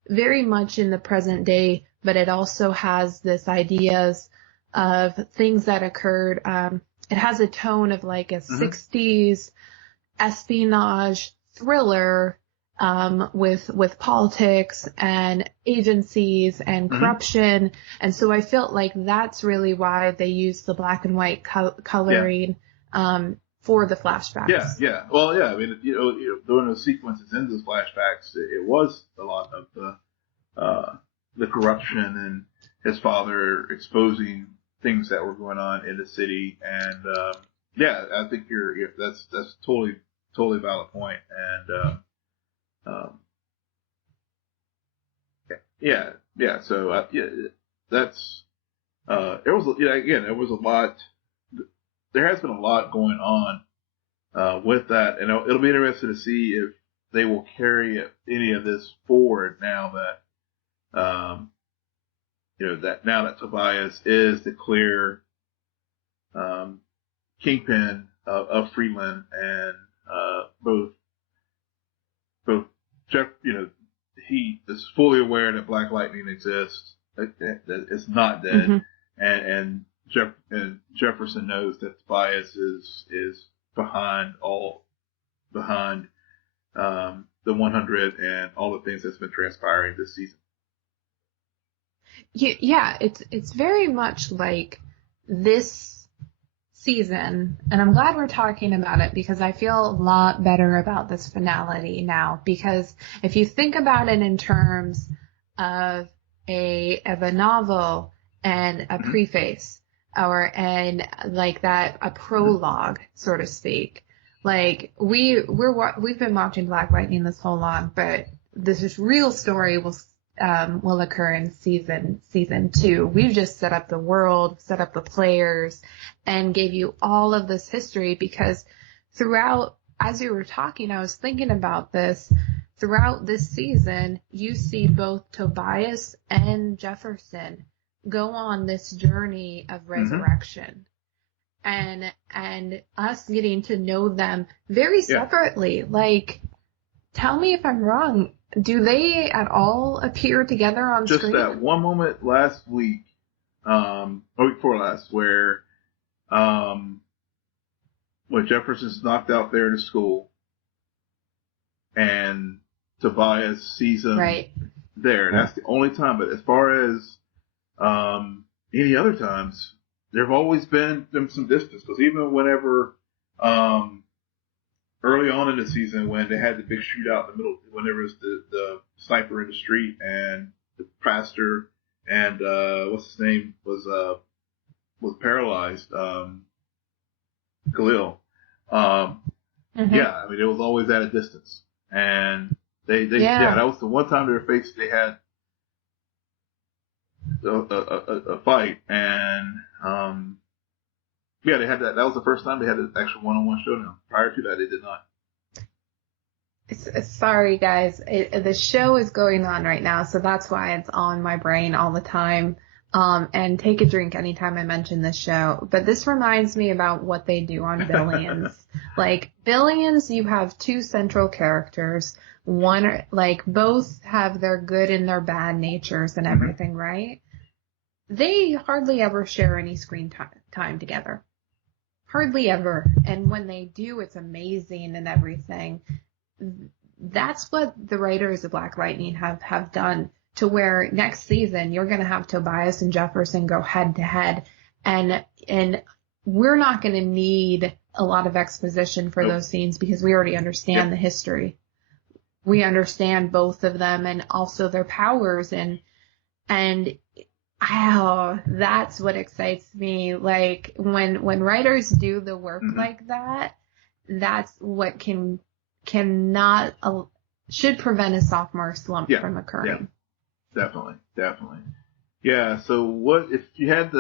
very much in the present day, but it also has this ideas of things that occurred. It has a tone of like a 60s espionage thriller, with politics and agencies and corruption. And so I felt like that's really why they used the black and white coloring, for the flashbacks. Yeah. Well, yeah. I mean, during those sequences in those flashbacks, it was a lot of the corruption and his father exposing things that were going on in the city. And, I think that's totally valid point. And, So that's it was again. It was a lot. There has been a lot going on with that, and it'll be interesting to see if they will carry any of this forward now that that Tobias is the clear kingpin of Freeland, and both Jeff, he is fully aware that Black Lightning exists, that it's not dead, and Jefferson knows that Tobias is behind the 100 and all the things that's been transpiring this season. Yeah, it's very much like this season, and I'm glad we're talking about it because I feel a lot better about this finality now, because if you think about it in terms of a novel and a preface, and like that, a prologue, so to speak, like we've been watching Black Lightning this whole long, but this real story will occur in season 2. We've just set up the world, set up the players, and gave you all of this history, because throughout, as you were talking, I was thinking about this, throughout this season, you see both Tobias and Jefferson go on this journey of resurrection, and us getting to know them very separately. Like, tell me if I'm wrong. Do they at all appear together on screen? Just that one moment last week, or week before last, where when Jefferson's knocked out there in school, and Tobias sees him there. That's the only time. But as far as any other times, there have always been some distance. Because even whenever early on in the season, when they had the big shootout in the middle, when there was the sniper in the street and the pastor and what's his name was paralyzed, Khalil. Yeah, I mean, it was always at a distance, and they that was the one time they had a fight, and they had that. That was the first time they had an actual one-on-one showdown. Prior to that, they did not. Sorry, guys. The show is going on right now, so that's why it's on my brain all the time. And take a drink anytime I mention this show. But this reminds me about what they do on Billions. Like, Billions, you have two central characters. One, like, both have their good and their bad natures and everything, right? They hardly ever share any screen time together. Hardly ever. And when they do, it's amazing and everything. That's what the writers of Black Lightning have done, to where next season you're going to have Tobias and Jefferson go head to head, and we're not going to need a lot of exposition for those scenes because we already understand the history. We understand both of them and also their powers and that's what excites me. Like when writers do the work like that, that's what should prevent a sophomore slump from occurring. Yeah, definitely. Yeah. So what if you had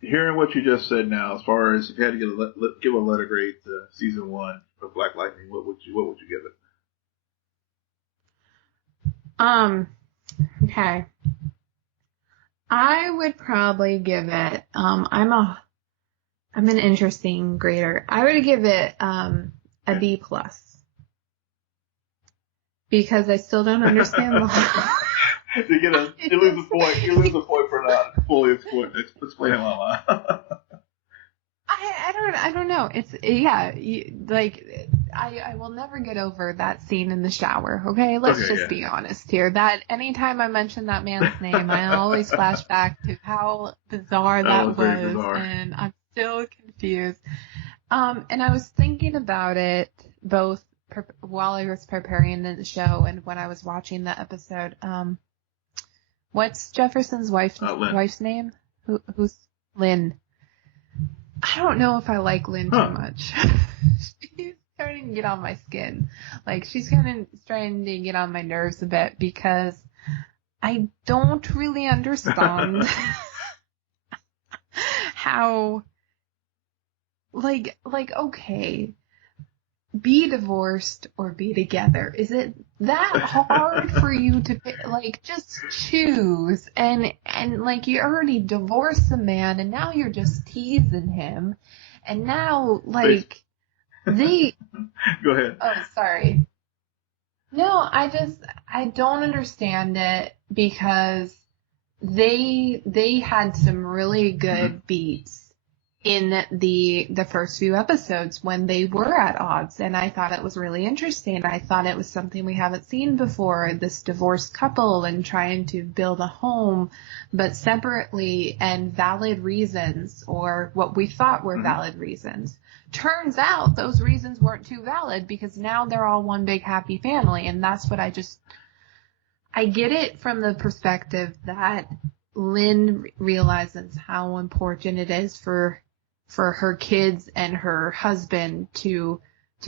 hearing what you just said now, as far as if you had to give a letter grade to season 1 of Black Lightning, what would you give it? Okay. I would probably give it, I'm an interesting grader. I would give it, a B+. Because I still don't understand you lose a point. You lose a point for not fully explaining Lala. I don't know. It's I will never get over that scene in the shower. Okay, let's be honest here. That anytime I mention that man's name, I always flash back to how bizarre that was, bizarre. And I'm still confused. And I was thinking about it both while I was preparing the show and when I was watching the episode. What's Jefferson's wife's name? Who's Lynn? I don't know if I like Lynn too much. She's starting to get on my skin. Like, she's kind of starting to get on my nerves a bit because I don't really understand how, okay, be divorced or be together. Is it that hard for you to pick? Just choose and you already divorced a man and now you're just teasing him and now they go ahead. Oh, sorry. No, I don't understand it because they had some really good beats in the first few episodes when they were at odds, and I thought it was really interesting. I thought it was something we haven't seen before, this divorced couple and trying to build a home, but separately and valid reasons, or what we thought were valid reasons. Turns out those reasons weren't too valid because now they're all one big happy family, and that's what I get it from the perspective that Lynn realizes how important it is for her kids and her husband to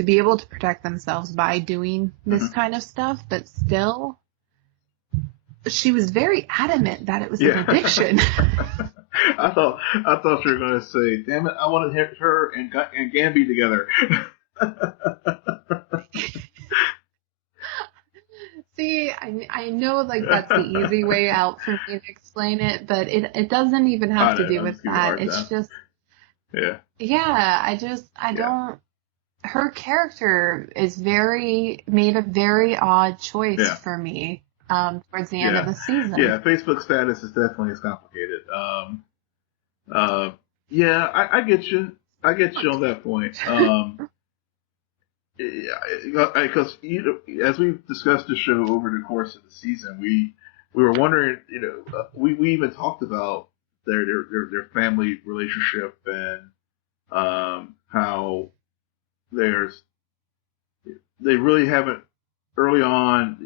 be able to protect themselves by doing this kind of stuff, but still, she was very adamant that it was an addiction. I thought you were going to say, "Damn it, I wanted her and Gamby together." See, I know that's the easy way out for me to explain it, but it doesn't even have to do with that. It's just. Yeah, I don't. Her character made a very odd choice for me towards the end of the season. Yeah, Facebook status is definitely as complicated. I get you. I get you on that point. Because as we've discussed the show over the course of the season, we were wondering, we even talked about their family relationship and how they really haven't early on,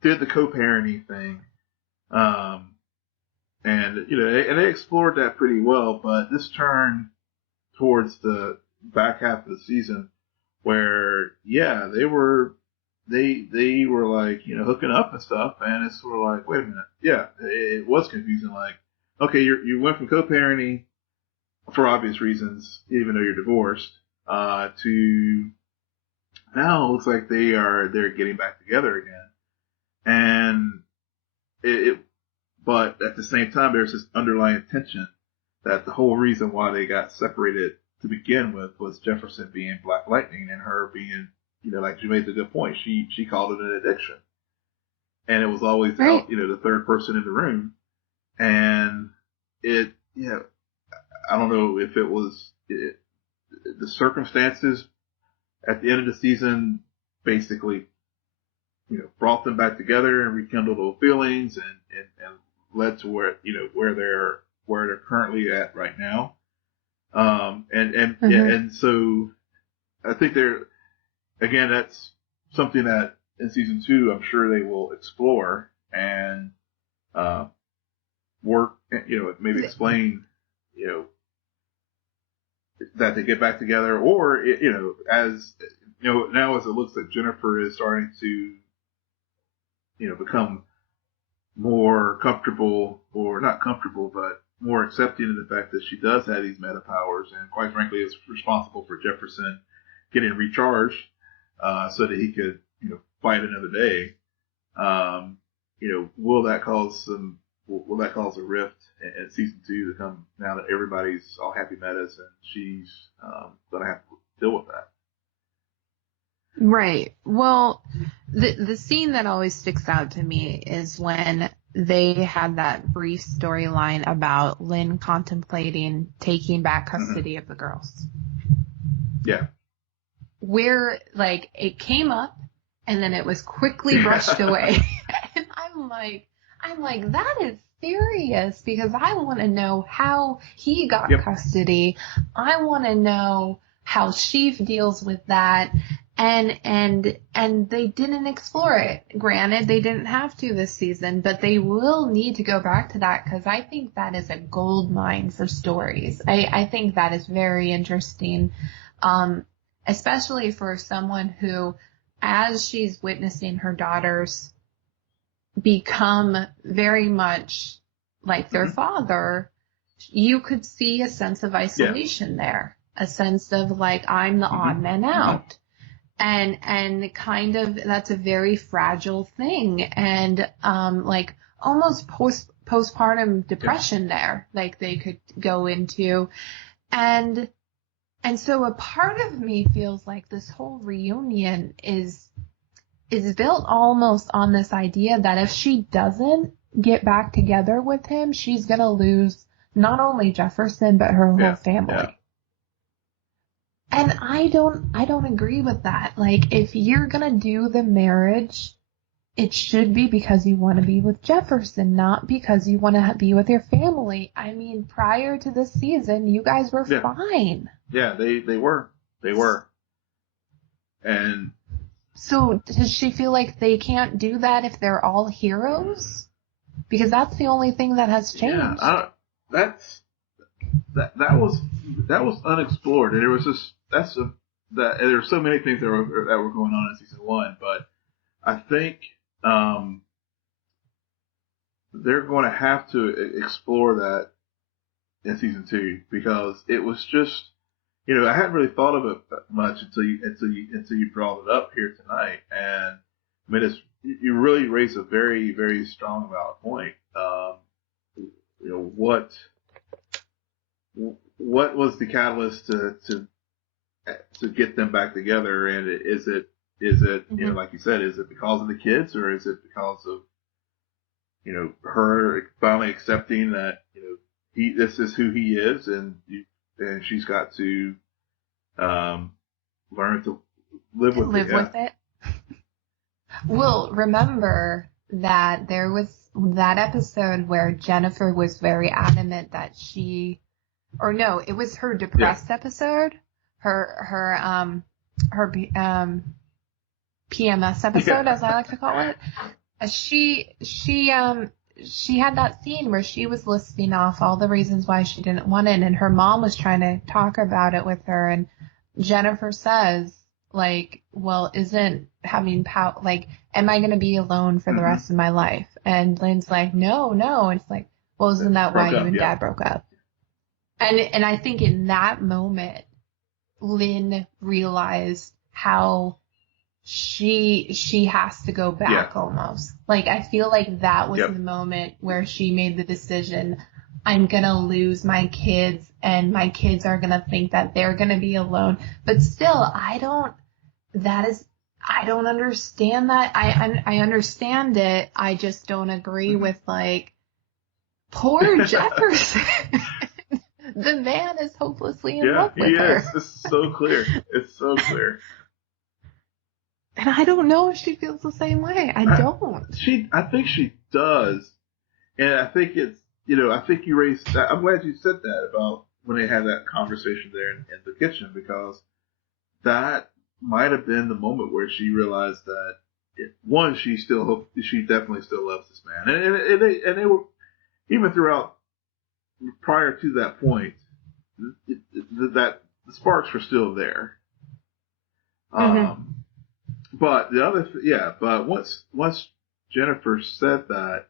did the co-parenting thing, and they explored that pretty well, but this turn towards the back half of the season where they were like hooking up and stuff, and it's sort of like, wait a minute, it was confusing. Like, okay, you went from co-parenting for obvious reasons, even though you're divorced, to now it looks like they're getting back together again, and but at the same time there's this underlying tension that the whole reason why they got separated to begin with was Jefferson being Black Lightning and her being, like you made the good point, she called it an addiction. And it was always the third person in the room. And I don't know if it was the circumstances at the end of the season basically, brought them back together and rekindled those feelings and led to where they're currently at right now. And so I think that's something that in season 2, I'm sure they will explore and, work, maybe explain, that they get back together, or, as, now as it looks like Jennifer is starting to, become more comfortable, or not comfortable, but more accepting of the fact that she does have these meta powers, and quite frankly is responsible for Jefferson getting recharged, so that he could, fight another day. Will that cause a rift in season 2 to come now that everybody's all happy metas and she's going to have to deal with that? Right. Well, the scene that always sticks out to me is when they had that brief storyline about Lynn contemplating taking back custody of the girls. Yeah. Where, like, it came up and then it was quickly brushed away. And I'm like, that is serious, because I want to know how he got custody. I want to know how Sheaf deals with that. And they didn't explore it. Granted, they didn't have to this season, but they will need to go back to that, because I think that is a gold mine for stories. I think that is very interesting, especially for someone who, as she's witnessing her daughters become very much like their father, you could see a sense of isolation there, a sense of like, I'm the odd man out. And kind of, that's a very fragile thing. And, like almost postpartum depression there, like they could go into. And so a part of me feels like this whole reunion is built almost on this idea that if she doesn't get back together with him, she's going to lose not only Jefferson, but her whole family. Yeah. And I don't agree with that. Like, if you're gonna do the marriage, it should be because you want to be with Jefferson, not because you want to be with your family. I mean, prior to this season, you guys were fine. Yeah, they were. They were. And so does she feel like they can't do that if they're all heroes? Because that's the only thing that has changed. Yeah, that was unexplored, and there was just there were so many things that were going on in season 1, but I think they're going to have to explore that in season 2, because it was just, I hadn't really thought of it much until you brought it up here tonight, and I mean, you really raised a very, very strong valid point. What was the catalyst to get them back together? And is it like you said, is it because of the kids, or is it because of her finally accepting that this is who he is, and she's got to learn to live with it. Well, remember that there was that episode where Jennifer was very adamant that it was her depressed epised her PMS episode, as I like to call it. She had that scene where she was listing off all the reasons why she didn't want it, and her mom was trying to talk about it with her, and Jennifer says, like, well, isn't having like, am I going to be alone for the rest of my life? And Lynn's like, no. And it's like, well, isn't that why you and Dad broke up? And I think in that moment, Lynn realized how she has to go back almost. Like, I feel like that was the moment where she made the decision, I'm going to lose my kids, and my kids are going to think that they're going to be alone. But still, I don't understand that. I understand it. I just don't agree with, like, poor Jefferson. The man is hopelessly in love with her. Yeah, it's so clear. It's so clear. And I don't know if she feels the same way. I don't. I think she does. And I think it's, I think you raised that. I'm glad you said that about when they had that conversation there in the kitchen, because that might have been the moment where she realized that she definitely still loves this man, and they were, even throughout prior to that point, that the sparks were still there. But but once Jennifer said that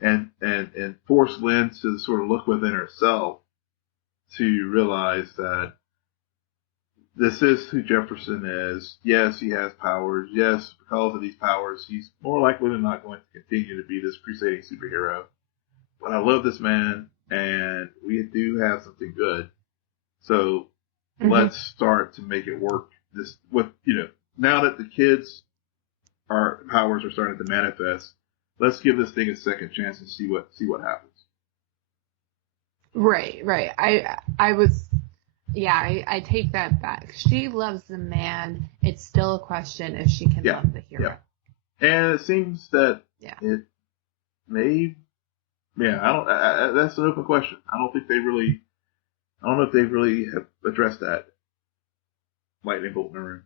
and forced Lynn to sort of look within herself to realize that this is who Jefferson is. Yes, he has powers. Yes, because of these powers, he's more likely than not going to continue to be this crusading superhero. But I love this man, and we do have something good. So let's start to make it work. This with now that the kids' powers are starting to manifest, let's give this thing a second chance and see what happens. Right. I take that back. She loves the man. It's still a question if she can love the hero. Yeah. And it seems that it may. Yeah, that's an open question. I don't know if they really have addressed that. Lightning bolt in the room.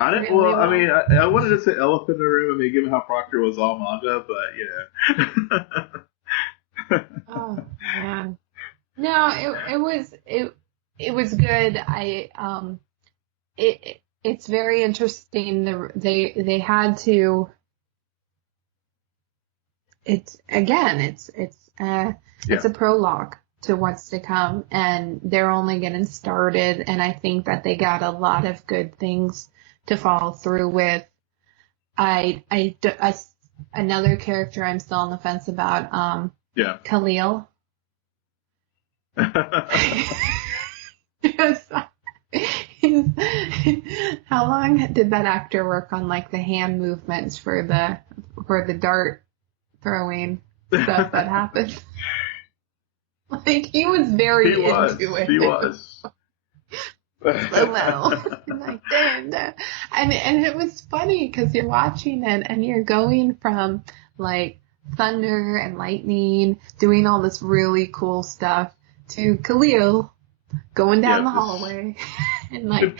I didn't. Really well, I mean, I wanted to say elephant in the room. I mean, given how Proctor was all manga, but Oh man, no, it was good. It's very interesting. They had to. It's a prologue to what's to come, and they're only getting started. And I think that they got a lot of good things to follow through with. Another character I'm still on the fence about. Khalil. How long did that actor work on like the hand movements for the dart throwing stuff that happened? Like he was into it. He was. So well. Like, damn. And it was funny because you're watching it and you're going from like thunder and lightning, doing all this really cool stuff, to Khalil going down the hallway and like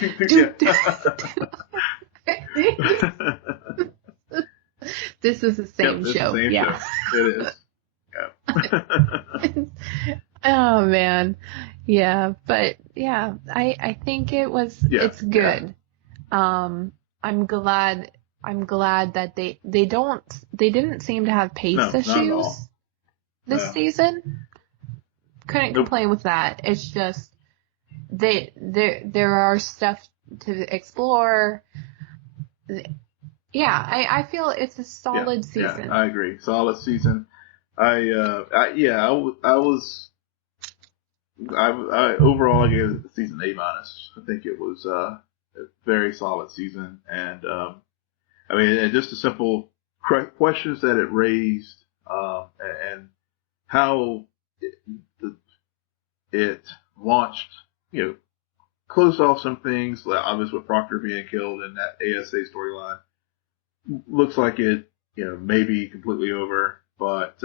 this is the same show. Show. It is. Yeah. Oh man. Yeah, but yeah, I think it's good. I'm glad that they didn't seem to have pace issues this season. Couldn't complain with that. It's just there are stuff to explore. Yeah, I feel it's a solid season. Yeah, I agree. Solid season. I overall I gave it the season A-. I think it was a very solid season, and I mean, and just the simple questions that it raised, and how it launched, closed off some things, like obviously with Proctor being killed in that ASA storyline. Looks like it, may be completely over, but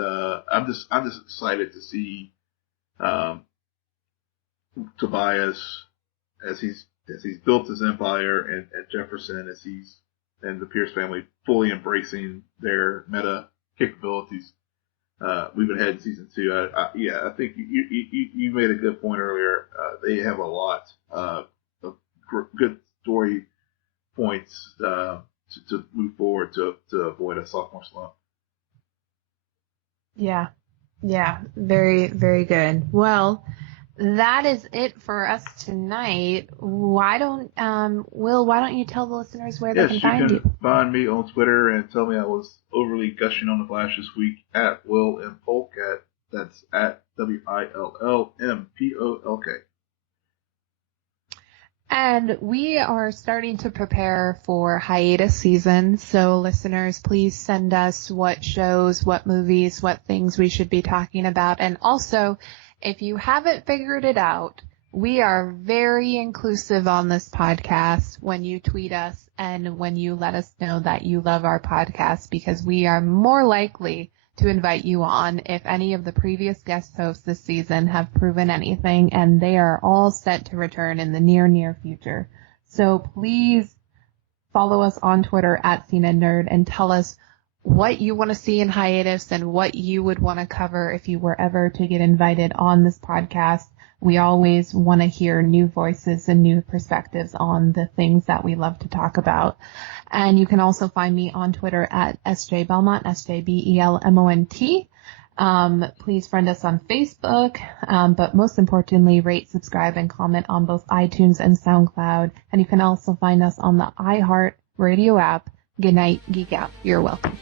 I'm just excited to see Tobias as he's built his empire, and Jefferson and the Pierce family fully embracing their meta capabilities. Moving ahead in season 2, I think you made a good point earlier. They have a lot of good story points to move forward to avoid a sophomore slump. Yeah, very, very good. Well, that is it for us tonight. Why don't you tell the listeners where they can find you? Yes, you can find me on Twitter and tell me I was overly gushing on the Flash this week at Will M. Polk. That's at WILLMPOLK. And we are starting to prepare for hiatus season, so listeners, please send us what shows, what movies, what things we should be talking about. And also, if you haven't figured it out, we are very inclusive on this podcast when you tweet us and when you let us know that you love our podcast, because we are more likely to invite you on if any of the previous guest hosts this season have proven anything, and they are all set to return in the near future. So please follow us on Twitter at CNN Nerd and tell us what you want to see in hiatus and what you would want to cover if you were ever to get invited on this podcast. We always want to hear new voices and new perspectives on the things that we love to talk about. And you can also find me on Twitter at SJBelmont, SJBELMONT. Please friend us on Facebook, but most importantly, rate, subscribe, and comment on both iTunes and SoundCloud. And you can also find us on the iHeart Radio app. Good night, Geek Out. You're welcome.